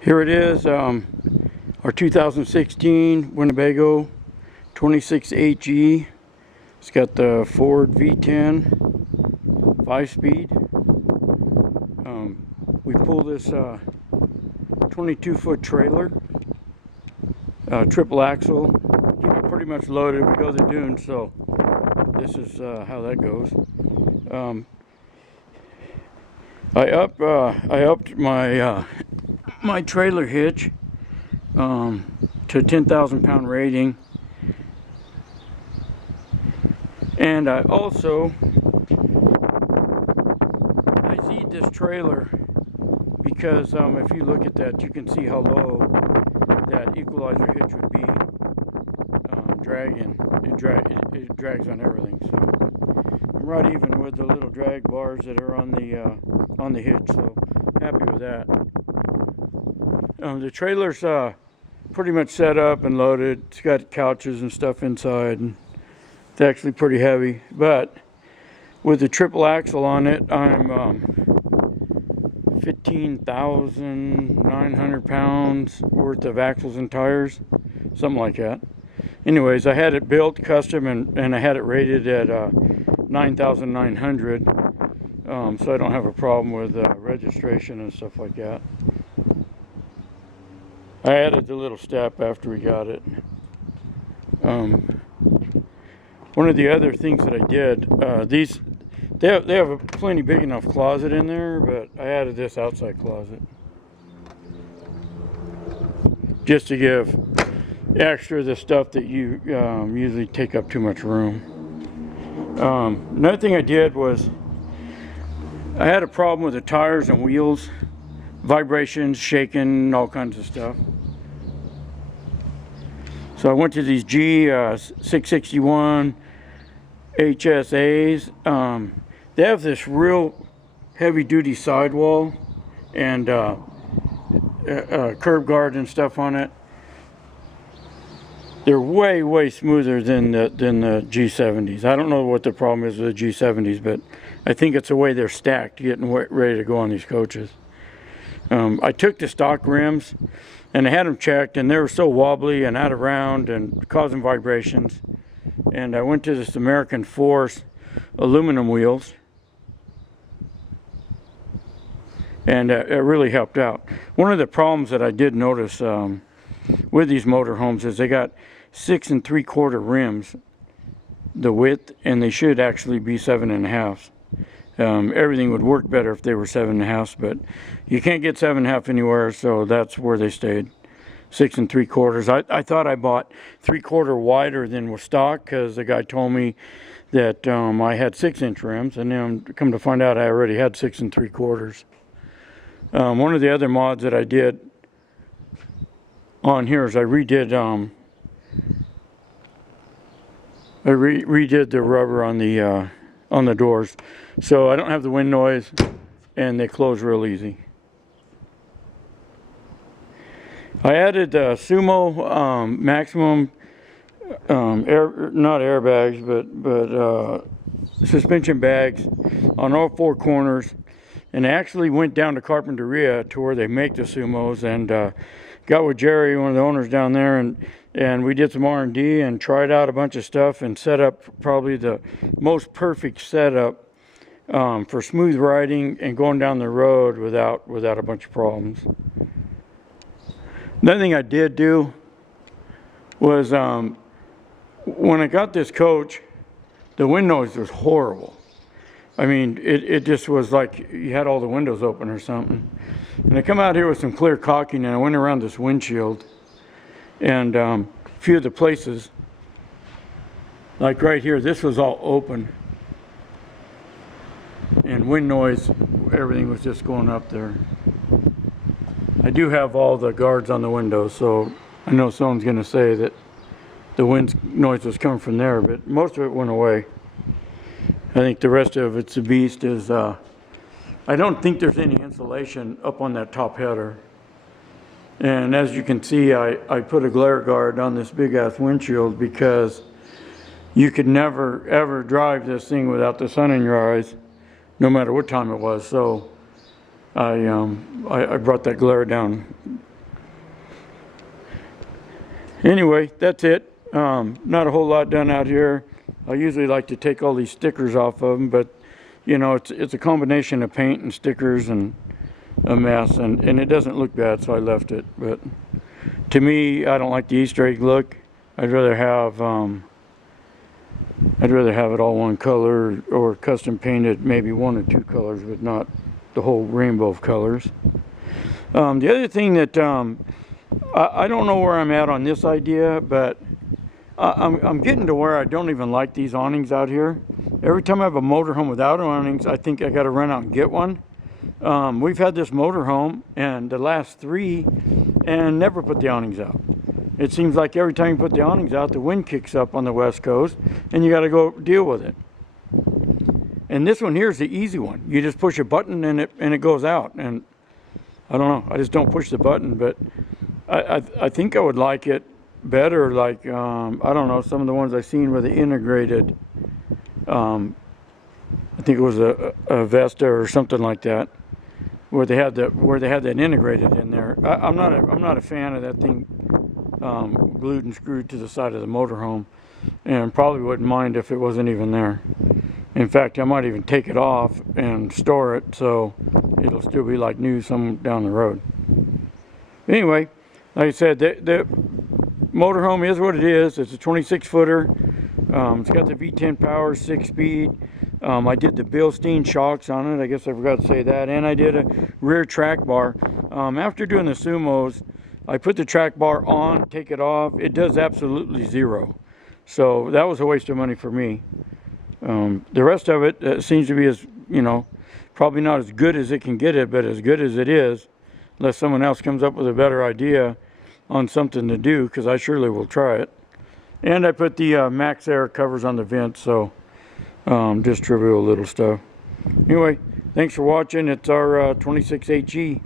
Here it is, our 2016 Winnebago 26HE. It's got the Ford V10 5-speed. We pull this 22-foot trailer, triple axle, keep it pretty much loaded. We go to the dunes, so this is how that goes. I upped my trailer hitch to 10,000 pound rating, and I also Z'd this trailer because if you look at that, you can see how low that equalizer hitch would be dragging. It drags on everything, so I'm right even with the little drag bars that are on the hitch, so happy with that. The trailer's pretty much set up and loaded. It's got couches and stuff inside, and it's actually pretty heavy. But with the triple axle on it, I'm 15,900 pounds worth of axles and tires, something like that. Anyways, I had it built custom, and I had it rated at 9,900, so I don't have a problem with registration and stuff like that. I added the little step after we got it. One of the other things that I did, they have a plenty big enough closet in there, but I added this outside closet just to give extra the stuff that you usually take up too much room. Another thing I did was I had a problem with the tires and wheels, vibrations, shaking, all kinds of stuff. So I went to these G661 HSAs. They have this real heavy-duty sidewall and curb guard and stuff on it. They're way smoother than the G70s. I don't know what the problem is with the G70s, but I think it's the way they're stacked, getting ready to go on these coaches. I took the stock rims and I had them checked, and they were so wobbly and out of round and causing vibrations. And I went to this American Force aluminum wheels, and it really helped out. One of the problems that I did notice with these motorhomes is they got 6 3/4 rims, the width, and they should actually be 7 1/2. Everything would work better if they were 7 1/2, but you can't get 7 1/2 anywhere, so that's where they stayed. 6 3/4. I thought I bought 3/4 wider than was stock because the guy told me that I had 6-inch rims, and then come to find out I already had 6 3/4. One of the other mods that I did on here is I redid the rubber on the doors, so I don't have the wind noise, and they close real easy. I added Sumo maximum not airbags, but suspension bags on all 4 corners, and I actually went down to Carpinteria to where they make the Sumos, and got with Jerry, one of the owners down there, and we did some R&D and tried out a bunch of stuff and set up probably the most perfect setup for smooth riding and going down the road without a bunch of problems. Another thing I did do was when I got this coach, the wind noise was horrible. I mean, it just was like you had all the windows open or something. And I come out here with some clear caulking, and I went around this windshield, and a few of the places, like right here, this was all open, and wind noise, everything was just going up there. I do have all the guards on the windows, so I know someone's going to say that the wind noise was coming from there, but most of it went away. I think the rest of it's a beast. Is I don't think there's any insulation up on that top header. And as you can see, I put a glare guard on this big ass windshield because you could never ever drive this thing without the sun in your eyes, no matter what time it was. So I brought that glare down Anyway, that's it. Not a whole lot done out here. I usually like to take all these stickers off of them, but you know, it's a combination of paint and stickers and a mess, and it doesn't look bad, so I left it. But to me, I don't like the Easter egg look. I'd rather have it all one color or custom painted, maybe one or two colors, but not the whole rainbow of colors. The other thing that I don't know where I'm at on this idea, but I'm getting to where I don't even like these awnings out here. Every time I have a motorhome without awnings, I think I got to run out and get one. We've had this motorhome and the last 3 and never put the awnings out. It seems like every time you put the awnings out, the wind kicks up on the west coast and you got to go deal with it. And this one here is the easy one. You just push a button and it goes out. And I don't know, I just don't push the button, but I think I would like it better, like I don't know, some of the ones I've seen where the integrated, I think it was a Vesta or something like that, where they had that integrated in there. I'm not a fan of that thing glued and screwed to the side of the motorhome, and probably wouldn't mind if it wasn't even there. In fact, I might even take it off and store it so it'll still be like new some down the road. Anyway, like I said, the motorhome is what it is. It's a 26-footer. It's got the V10 power, 6-speed. I did the Bilstein shocks on it. I guess I forgot to say that. And I did a rear track bar. After doing the Sumos, I put the track bar on, take it off. It does absolutely zero. So that was a waste of money for me. The rest of it seems to be as, you know, probably not as good as it can get it, but as good as it is, unless someone else comes up with a better idea on something to do, because I surely will try it. And I put the Max Air covers on the vents, so just trivial little stuff. Anyway, thanks for watching. It's our 26HE.